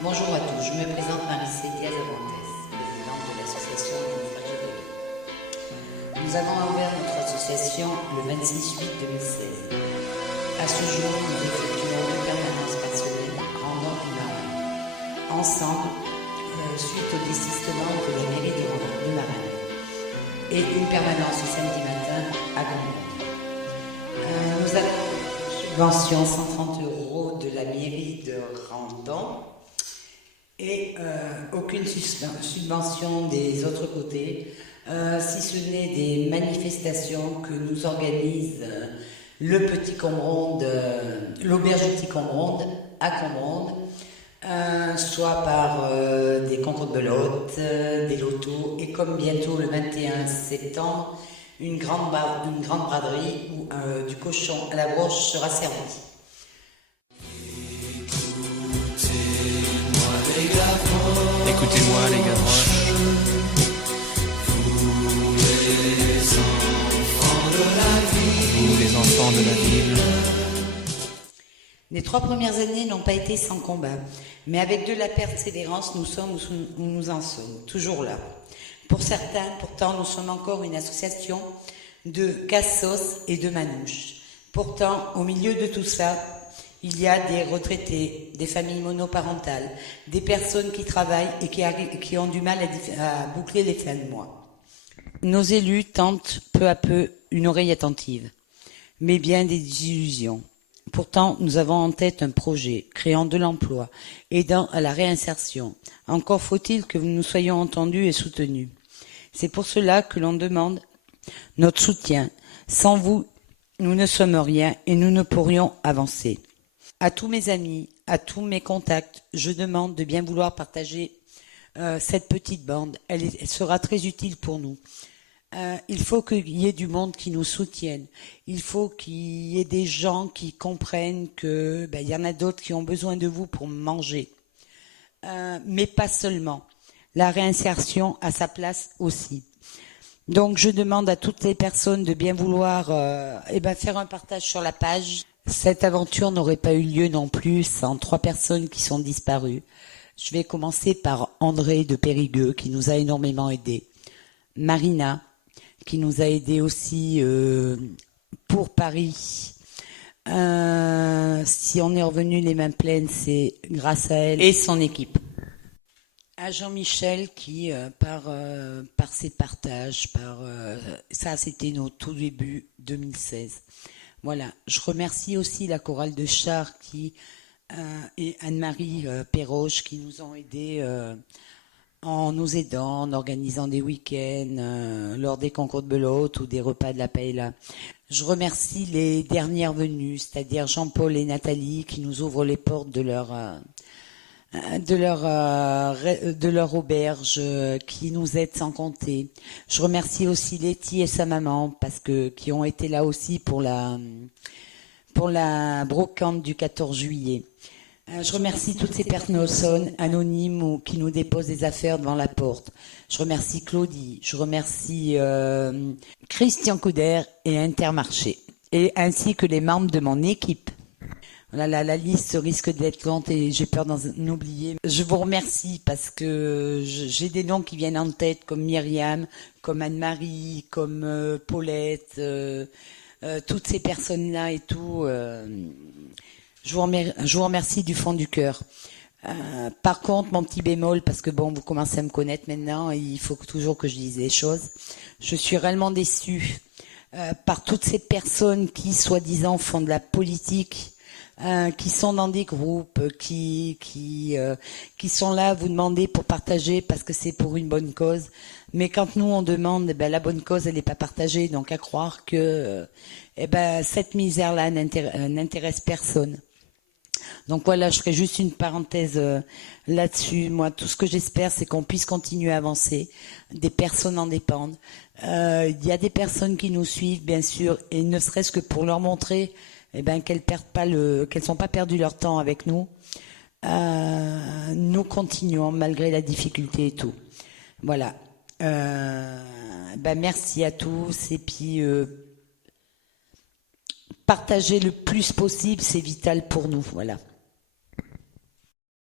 Bonjour à tous, je me présente Marie-Céline Diaz-Avantes, présidente de l'association Naufragés de rire. Nous avons ouvert notre association le 26/8/2016. À ce jour, nous effectuons une permanence par semaine rendant du Marin. Ensemble, suite au désistement de la mairie de Marin. Et une permanence le samedi matin à Grenoble. Nous avons une subvention 130 € de la mairie de Randon et aucune subvention des autres côtés, si ce n'est des manifestations que nous organise le Petit Comronde, l'auberge du Petit Comronde à Comronde, soit par des concours de belote, des lotos, et comme bientôt le 21 septembre, une grande braderie où du cochon à la broche sera servi. Écoutez-moi les gavroches. Vous les enfants de la ville. Les 3 premières années n'ont pas été sans combat, mais avec de la persévérance, nous sommes où nous en sommes, toujours là. Pour certains, pourtant, nous sommes encore une association de cassos et de manouches. Pourtant, au milieu de tout ça, il y a des retraités, des familles monoparentales, des personnes qui travaillent et qui ont du mal à boucler les fins de mois. Nos élus tentent peu à peu une oreille attentive, mais bien des illusions. Pourtant, nous avons en tête un projet créant de l'emploi, aidant à la réinsertion. Encore faut-il que nous soyons entendus et soutenus. C'est pour cela que l'on demande notre soutien. Sans vous, nous ne sommes rien et nous ne pourrions avancer. À tous mes amis, à tous mes contacts, je demande de bien vouloir partager cette petite bande. Elle sera très utile pour nous. Il faut qu'il y ait du monde qui nous soutienne. Il faut qu'il y ait des gens qui comprennent que y en a d'autres qui ont besoin de vous pour manger. Mais pas seulement. La réinsertion a sa place aussi. Donc je demande à toutes les personnes de bien vouloir faire un partage sur la page. Cette aventure n'aurait pas eu lieu non plus sans 3 personnes qui sont disparues. Je vais commencer par André de Périgueux qui nous a énormément aidés. Marina qui nous a aidés aussi pour Paris. Si on est revenu les mains pleines, c'est grâce à elle et son équipe. À Jean-Michel qui, par ses partages, ça c'était nos tout débuts 2016. Voilà, je remercie aussi la chorale de Chars et Anne-Marie Perroche qui nous ont aidés en nous aidant, en organisant des week-ends, lors des concours de belote ou des repas de la paella. Je remercie les dernières venues, c'est-à-dire Jean-Paul et Nathalie qui nous ouvrent les portes de leur auberge, qui nous aident sans compter. Je remercie aussi Letty et sa maman qui ont été là aussi pour la brocante du 14 juillet. Je remercie toutes ces personnes anonymes qui nous déposent des affaires devant la porte. Je remercie Claudie, je remercie Christian Couder et Intermarché, et ainsi que les membres de mon équipe. Voilà, la liste risque d'être lente et j'ai peur d'en oublier. Je vous remercie parce que j'ai des noms qui viennent en tête comme Myriam, comme Anne-Marie, comme Paulette, toutes ces personnes-là et tout. Je vous remercie du fond du cœur. Par contre, mon petit bémol, parce que vous commencez à me connaître maintenant, et il faut toujours que je dise les choses. Je suis réellement déçue par toutes ces personnes qui, soi-disant, font de la politique, qui sont dans des groupes, qui sont là à vous demander pour partager parce que c'est pour une bonne cause. Mais quand nous on demande, la bonne cause elle n'est pas partagée, donc à croire que cette misère-là n'intéresse personne. Donc voilà, je ferai juste une parenthèse là-dessus. Moi, tout ce que j'espère, c'est qu'on puisse continuer à avancer. Des personnes en dépendent. Il y a des personnes qui nous suivent, bien sûr, et ne serait-ce que pour leur montrer qu'elles sont pas perdues leur temps avec nous. Nous continuons malgré la difficulté et tout. Voilà. Merci à tous et puis partager le plus possible, c'est vital pour nous. Voilà.